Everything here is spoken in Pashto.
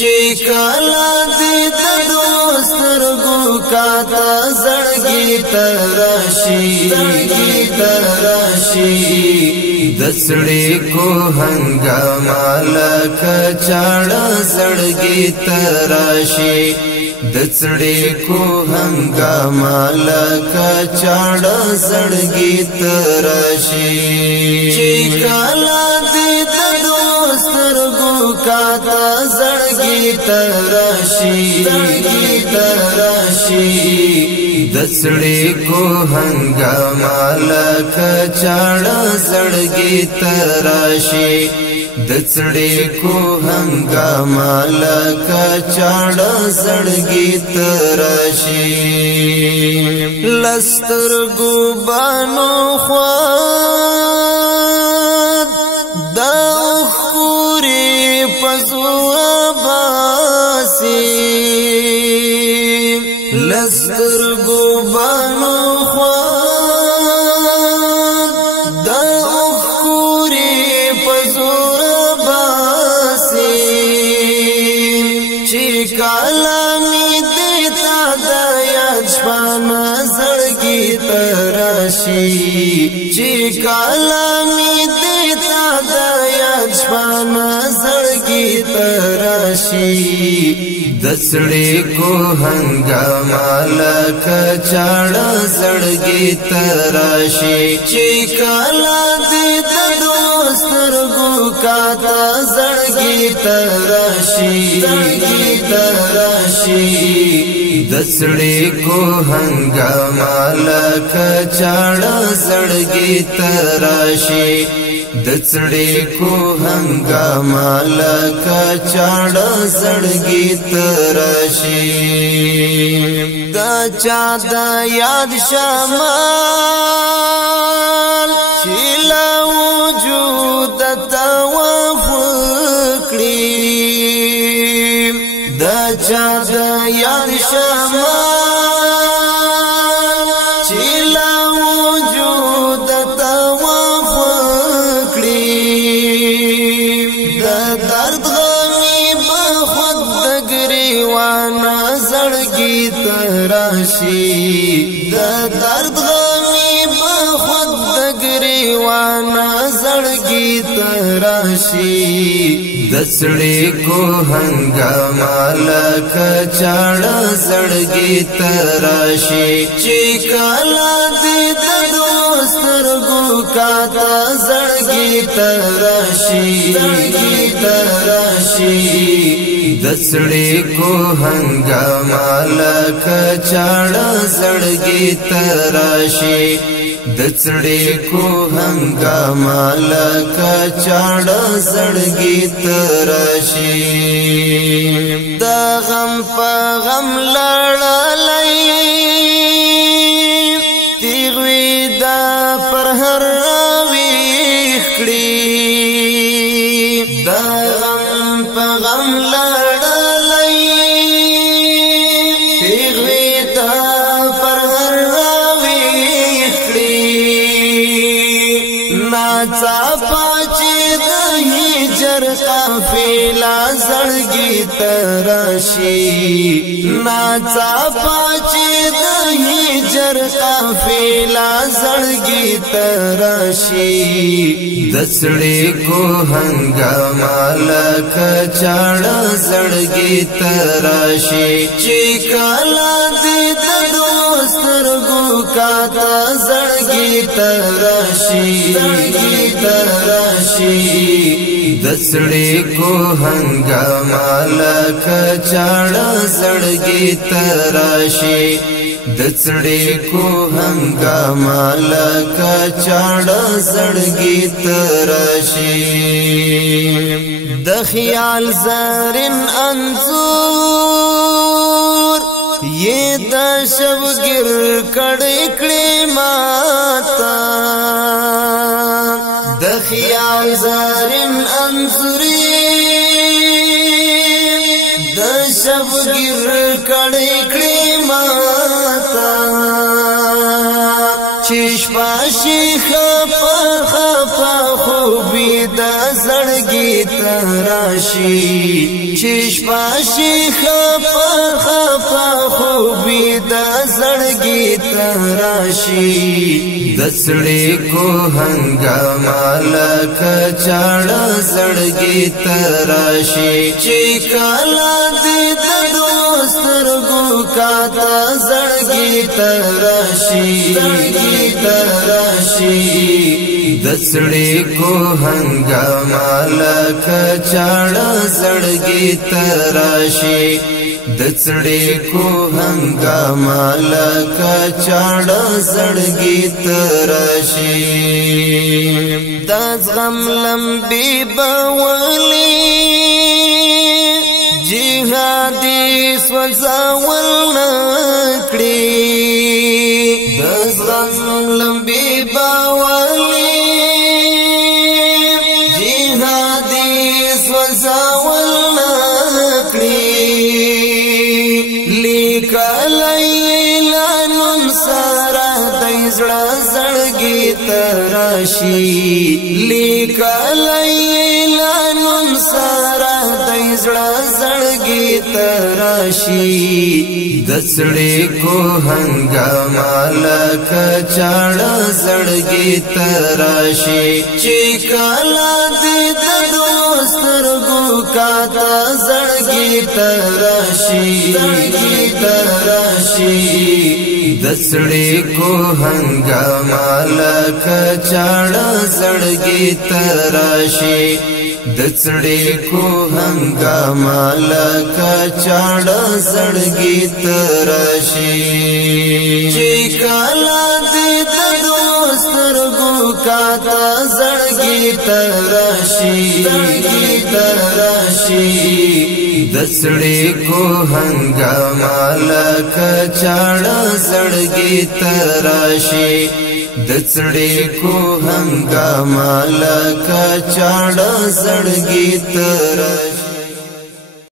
کالا دی د دوسترګو کاته زړګي تراشي دسړې کو هنګامه لکه چاړه زړګي تراشي دسړې کو هنګامه لکه چاړه زړګي تراشي کالا دی د دوسترګو کاته زړګي تراشي دسړې کو هنګامه لکه چاړه زړګي تراشي دسړې کو هنګامه لکه چاړه زړګي تراشي لسترګو بانو خواد دا خوري پزوا باسي لسترګو بانو خواد دا خوري پزوا باسي چې کلامي دیتا د یاد شپه زړګي تراشي چې کلامي دیتا د یاد شپه زړګي تراشي دسړې کو هنګامه لکه چاړه زړګي تراشي چې کالا دې د دوسترګو کاته زړګي تراشي دسړې کو هنګامه لکه چاړه زړګي تراشي دسړې کو هنګامه لکه چاړه زړګي تراشي دا چا د یاد شمال چې لا وجود توافق کړي دا چا د یاد شمال چې لا وجود توافق درد غمی بخود دگریوانا زړګي تراشي درد غمی بخود دگریوانا زړګي تراشي دسړې کو هنګامه لکه چاړه زړګي تراشي چې کالا دې د دوسترګو کاته زړګي تراشي دسړې کو هنګامه لکه چاړه زړګي تراشي دسړې کو هنګامه لکه چاړه زړګي تراشي دا غم په غم لړلای تیغوي دا پر هر ویخ کړي دا غم په غم لړلای تیغوي دا پر هر ویخ کړي ناڅا پچې د هجر قافله زړګي تراشي ناڅا پچې د هجر قافله زړګي تراشي دسړې کو هنګامه لکه چاړه زړګي تراشي چې کالا دې د دوسترګو کاته زړګي تراشي دسړې کو هنګامه لکه چاړه زړګي تراشي دسړې کو هنګامه لکه چاړه زړګي تراشي د خیال زرین انځور یہ د شبګر کړي کړي ماتا د خیال زرین انځوري د شبګر کړي کړي ماتا چشپاشی خپا خوبی د زړګي تراشی چش پاشی خفا خفا خوبی دا زړګي تراشی دسړې کو هنګاما لکه چاړه زړګي تراشی چې کالا دې د دوسترګو کاته زړګي تراشی دسړې کو هنګاما لکه چاړه زړګي تراشی دسړې کو هنګاما لکه چاړه زړګي تراشی داس غم لمبي بولي جهادي سوزاول نکړي داس غم لمبي بولي جهادي سوزاول نکړي لیکلایلانم سارا دایزړه زړګي تراشی لیکلایلانم سارا دایزړه زړګي تراشی دسړې کو هنګاما لکه چاړه زړګي تراشی چې کالا دې د دوسترګو کاته زړګي تراشی دسړې کو هنګاما لکه چاړه زړګي تراشی دسړې کو هنګاما لکه چاړه زړګي تراشی چې کالا دې د دوسترګو کاته زړګي تراشی دسړې کو هنګاما لکه چاړه زړګي تراشی دسړې کو هنګاما لکه چاړه زړګي تراشی